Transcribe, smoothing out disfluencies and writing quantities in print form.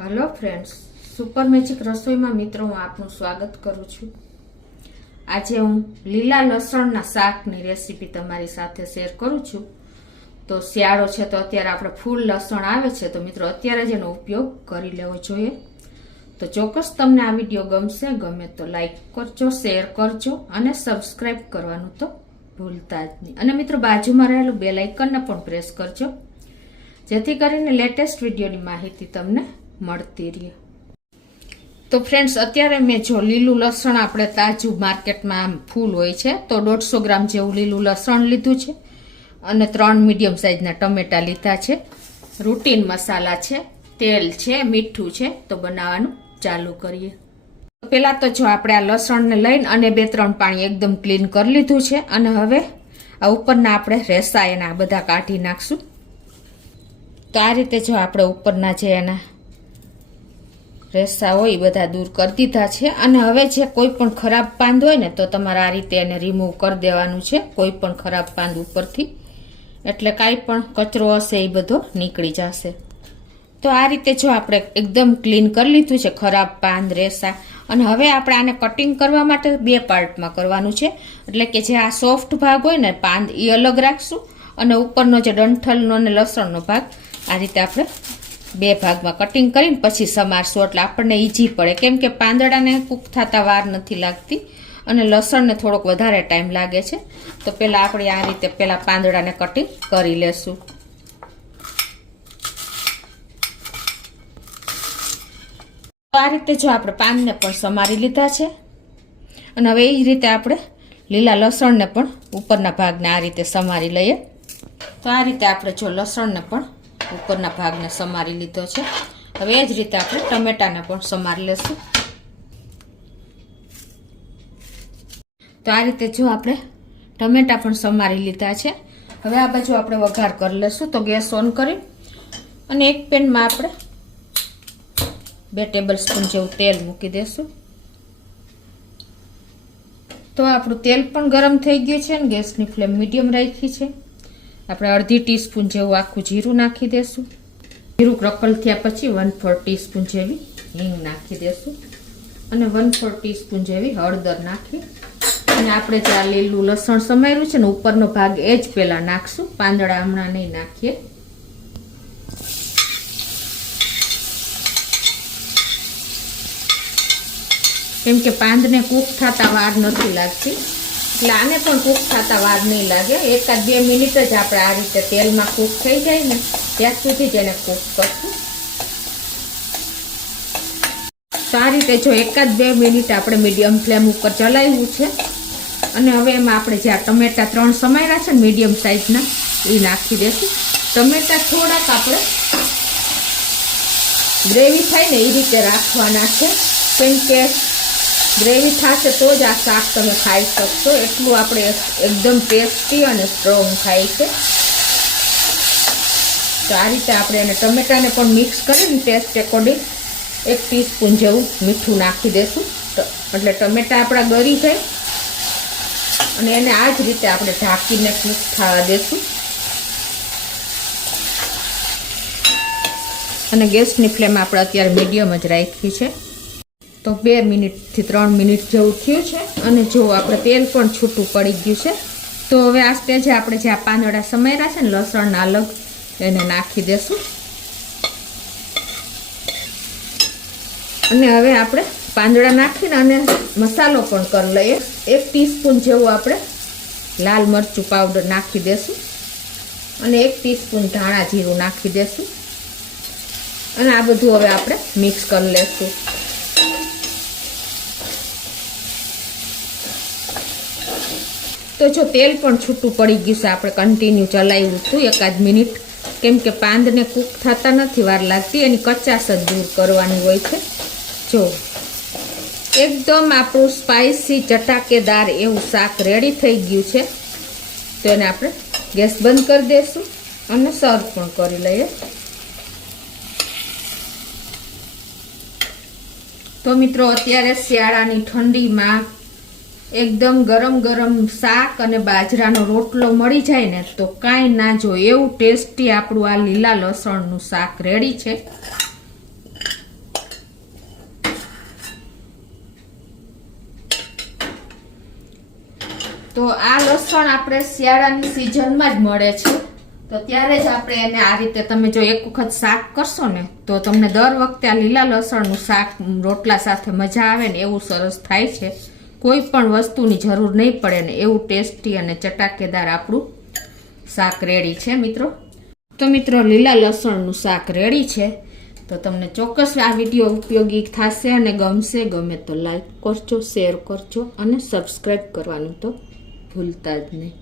Hello friends, super magic रसोई में मित्रों हूँ आपनु स्वागत करूँ छूं। आज हूँ लीला लसणना शाकनी रेसिपी तमारी साथे शेर करूँ छूं। तो शियाळो छे तो अत्यारे आपणे फूल लसण आवे छे तो मित्रों अत्यारे ज एनो उपयोग करी लेवो जोईए। तो चोक्कस तमने आ विडियो गमशे, गमे तो लाइक करजो, शेर करजो अने सब्सक्राइब करवानुं तो भूलता ज नहीं। अने मित्रों बाजुमां रहेलुं बेल आइकन ने पण प्रेस करजो जेथी करीने लेटेस्ट विडियोनी माहिती तमने મળતી રહે। તો ફ્રેન્ડ્સ અત્યારે મેં જો લીલું લસણ આપણે તાજું માર્કેટમાં ફૂલ હોય છે તો 150 ગ્રામ જેવું લીલું લસણ લીધું છે અને 3 મીડિયમ સાઈઝના ટમેટા લીધા છે। રૂટીન મસાલા છે, તેલ છે, મીઠું છે। તો બનાવવાનું ચાલુ કરીએ। પહેલા તો જો આપણે આ લસણને લઈને અને 2-3 પાણી એકદમ ક્લીન કરી લીધું છે અને હવે આ ઉપરના આપણે રેસા એના બધા કાઢી નાખશું। તો આ રીતે જો આપણે ઉપરના જે એના રેસા હોય બધા दूर कर दीधा छे અને હવે જે કોઈ પણ ખરાબ પાંદ હોય ને તો તમારે આ રીતે એને રિમૂવ કરી દેવાનું છે। કોઈ પણ ખરાબ પાંદ ઉપરથી, એટલે કાંઈ પણ કચરો હશે એ બધો નીકળી જશે। તો આ રીતે જો આપણે એકદમ ક્લીન કરી લીધું છે ખરાબ પાંદ રેસા અને હવે આપણે આને કટિંગ કરવા માટે 2 પાર્ટમાં કરવાનું છે। એટલે કે જે આ સોફ્ટ ભાગ હોય ને પાંદ એ અલગ રાખશું અને ઉપરનો જે ડંઠલનો અને લસણનો ભાગ આ રીતે આપણે 2 ભાગમાં કટિંગ કરીને પછી સમારશું એટલે આપણને ઈઝી પડે। કેમ કે પાંદડાને કૂક થતા વાર નથી લાગતી અને લસણને થોડોક વધારે ટાઈમ લાગે છે। તો પહેલા આપણે આ રીતે પહેલા પાંદડાને કટિંગ કરી લેશું। તો આ રીતે જો આપણે પાંદને પણ સમારી લીધા છે અને હવે એ જ રીતે આપણે લીલા લસણને પણ ઉપરના ભાગને આ રીતે સમારી લઈએ। તો આ રીતે આપણે જો લસણને પણ ઉપરના ભાગને સમારી લીધો છે। હવે એ જ રીતે આપણે ટમેટાને પણ સમારી લેશું। તો આ રીતે જો આપણે ટમેટા પણ સમારી લીધા છે। હવે આ બાજુ આપણે વઘાર કરી લેશું। તો ગેસ ઓન કરી અને એક પેનમાં આપણે 2 ટેબલસ્પૂન જેવું તેલ મૂકી દેશું। તો આપણું તેલ પણ ગરમ થઈ ગયું છે અને ગેસની ફ્લેમ મીડિયમ રાખી છે। આપણે અડધી ટીસ્પૂન જેવું આખું જીરું નાખી દેશું। જીરું ક્રકલ થયા પછી 1/4 ટીસ્પૂન જેવી હિંગ નાખી દેશું અને 1/4 ટીસ્પૂન જેવી હળદર નાખી અને આપણે જે આ લીલું લસણ સમાર્યું છે ને ઉપરનો ભાગ એ જ પહેલા નાખશું, પાંદડા હમણાં નહીં નાખીએ। કેમ કે પાંદને કૂક થતા વાર નથી લાગતી એટલે આને પણ કૂક થતા વાર નહીં લાગે। 1-2 મિનિટ જ આપણે આ રીતે તેલમાં કૂક થઈ જાય ને ત્યાં સુધી જ એને કૂક કરશું। તો આ રીતે જો 1-2 મિનિટ આપણે મીડિયમ ફ્લેમ ઉપર ચલાવ્યું છે અને હવે એમાં આપણે જે આ ટમેટા 3 સમાર્યા છે ને મીડિયમ સાઈઝના એ નાખી દઈશું। ટમેટા થોડાક આપણે ગ્રેવી થાય ને એ રીતે રાખવાના છે, કેમ કે ગ્રેવી થશે તો જ આ શાક તમે ખાઈ શકશો। એટલું આપણે એકદમ ટેસ્ટી અને સ્ટ્રોંગ થાય છે। તો આ રીતે આપણે એને ટમેટાને પણ મિક્સ કરીને ટેસ્ટ એકોર્ડિંગ 1 ટીસ્પૂન જેવું મીઠું નાખી દઈશું એટલે ટમેટા આપણા ગળી જાય અને એને આ જ રીતે આપણે ઢાંકીને કૂક થવા દઈશું અને ગેસની ફ્લેમ આપણે અત્યારે મીડિયમ જ રાખી છે। તો 2 મિનિટથી 3 મિનિટ જેવું થયું છે અને જો આપણે તેલ પણ છૂટું પડી ગયું છે। તો હવે આ સ્ટેજે આપણે જે આ પાંદડા સમાર્યા છે ને લસણના અલગ એને નાખી દેશું અને હવે આપણે પાંદડા નાખીને અને મસાલો પણ કરી લઈએ। 1 ટીસ્પૂન જેવું આપણે લાલ મરચું પાવડર નાખી દેશું અને 1 ટીસ્પૂન ધાણા જીરું નાખી દેશું અને આ બધું હવે આપણે મિક્સ કરી લેશું। તો જો તેલ પણ છૂટું પડી ગયું છે, આપણે કન્ટિન્યુ ચલાવ્યું હતું 1-8 મિનિટ, કેમ કે પાંદને કૂક થતા નથી વાર લાગતી, એની કચાશ જ દૂર કરવાની હોય છે। જો એકદમ આપણું સ્પાઇસી ચટાકેદાર એવું શાક રેડી થઈ ગયું છે। તો એને આપણે ગેસ બંધ કરી દઈશું અને સર્વ પણ કરી લઈએ। તો મિત્રો અત્યારે શિયાળાની ઠંડીમાં એકદમ ગરમ ગરમ શાક અને બાજરાનો રોટલો મળી જાય ને તો કાંઈ ના જો એવું ટેસ્ટી આપણું આ લીલા લસણનું શાક રેડી છે। તો આ લસણ આપણે શિયાળાની સિઝનમાં જ મળે છે, તો ત્યારે જ આપણે એને આ રીતે તમે જો એક વખત શાક કરશો ને તો તમને દર વખતે આ લીલા લસણનું શાક રોટલા સાથે મજા આવે ને એવું સરસ થાય છે. કોઈ પણ વસ્તુની જરૂર નહીં પડે ને એવું ટેસ્ટી અને ચટાકેદાર આપણું શાક રેડી છે મિત્રો. તો મિત્રો લીલા લસણનું શાક રેડી છે. તો તમને ચોક્કસ આ વિડીયો ઉપયોગી થશે અને ગમશે. ગમે તો લાઈક કરજો, શેર કરજો અને સબસ્ક્રાઈબ કરવાનું તો ભૂલતા જ નહીં.